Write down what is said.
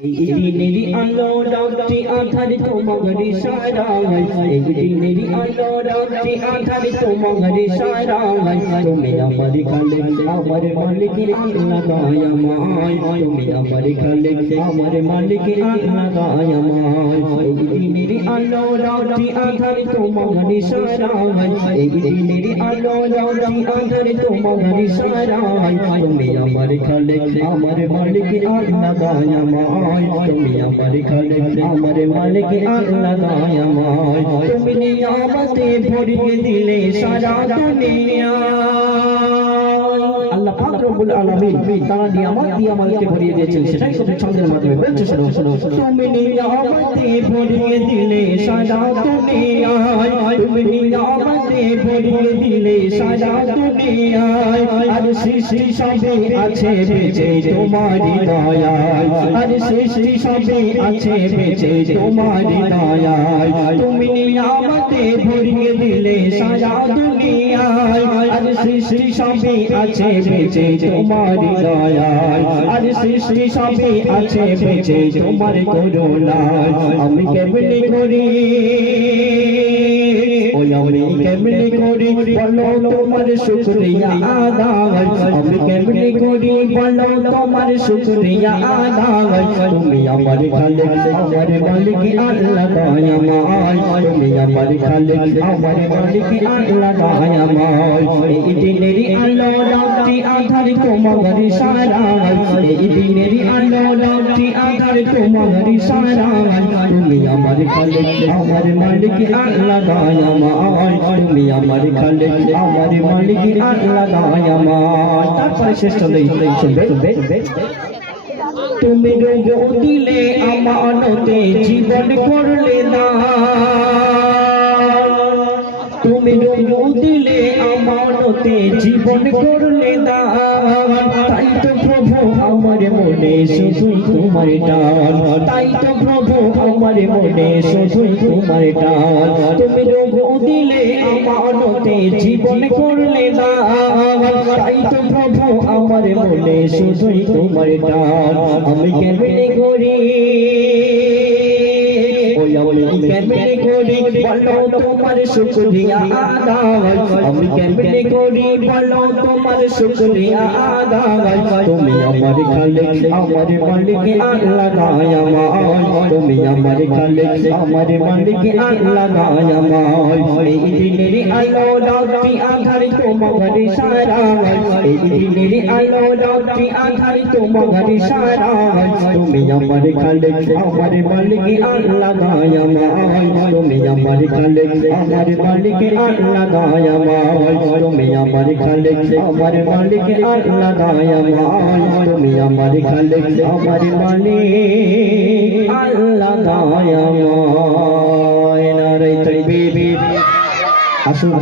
দিনেরই আলো রাত্রি আঁধার তোমার ইশারায়, এই দিনেরই আলো রাত্রি আঁধার তোমার ইশারায়, তুমি আমার খালিক আমার মালিক আল্লাহ দয়াময়, তুমি আমার খালিক আমার মালিক আল্লাহ দয়াময়। এই দিনেরই আলো রাত্রি আঁধার তোমার ইশারায়, এই দিনেরই আলো রাত্রি আঁধার তোমার ইশারায়, তুমি আমার খালিক আমার মালিক আল্লাহ দয়াময়, তুমি আমার খালিক আমার মালিক আল্লাহ দয়াময়। তুমি নিয়ামতে ভরিয়ে দিলে সারা দুনিয়া, আল্লাহ পাক রব্বুল আলামিন তারা নিয়ামত দিয়ে আমাদেরকে ভরিয়ে দিয়েছেন, সেটাই কবি ছন্দের মাধ্যমে বলছে। শোনো শোনো, তুমি নিয়ামতে ভরিয়ে দিলে সারা দুনিয়ায়, তুমি নিয়ামতে ভরিয়ে দিলে সারা দুনিয়ায়, আর সৃষ্টি সবে আছে বেঁচে তোমারই দয়ায়, আর সৃষ্টি সবে আছে বেঁচে তোমারই দয়ায়। তুমি নিয়ামতে ভরিয়ে দিলে সারা দুনিয়ায়, আর সৃষ্টি সবে আছে বেঁচে তোমারই দয়ায়, আর সৃষ্টি সবে আছে বেঁচে তোমার করুণায়। আমি কেমনে করি আমি কেমনে করি বলো তোমার শুকরিয়া আদায়, আমি কেমনে করি বলো তোমার শুকরিয়া আদায়। তুমি আমার খালিক আমার মালিক আল্লাহ দয়াময়, তুমি আমার খালিক আমার মালিক আল্লাহ দয়াময়। এই দিনেরই আলো রাত্রি আঁধার তোমার ইশারায়, এই দিনেরই আলো রাত্রি আঁধার তোমার ইশারায়, তুমি আমার খালিক আমার মালিক আল্লাহ দয়াময়, তুমি আমার খালিক আমার মালিক আল্লাহ দয়াময়। তারপরে শেষ চলে শুনবে, তুমি রোগ দিলে আমানতে জীবন করলে না, তুমি রোগ দিলে আমানতে জীবন করলে না, তাই তো প্রভু আমার মনে শুধুই তোমার টান, তাই তো প্রভু আমার মনে শুধুই তোমার টান। তুমি রোগ দিলে আমানতে জীবন করলে না, তাই তো প্রভু আমার মনে শুধুই তোমার টান। আমি কেমনে করি আমি কেমনে করি বলো তোমার শুকরিয়া আদায়, আমি কেমনে করি বলো তোমার শুকরিয়া আদায়। তুমি আমার খালিক আমার মালিক আল্লাহ দয়াময়, তুমি আমার খালিক আমার মালিক আল্লাহ দয়াময়। এই দিনেরই আলো রাত্রি আঁধার তোমার ইশারায়, এই দিনেরই আলো রাত্রি আঁধার তোমার ইশারায়, তুমি আমার খালিক আমার মালিক আল্লাহ দয়াময়, তুমি আমার খালিক আমার মালিক আল্লাহ দয়াময়, তুমি আমার খালিক আমার মালিক আল্লাহ দয়াময়, তুমি আমার খালিক আমার মালিক আল্লাহ দয়াময়। নারে তাকবীর। আসুন।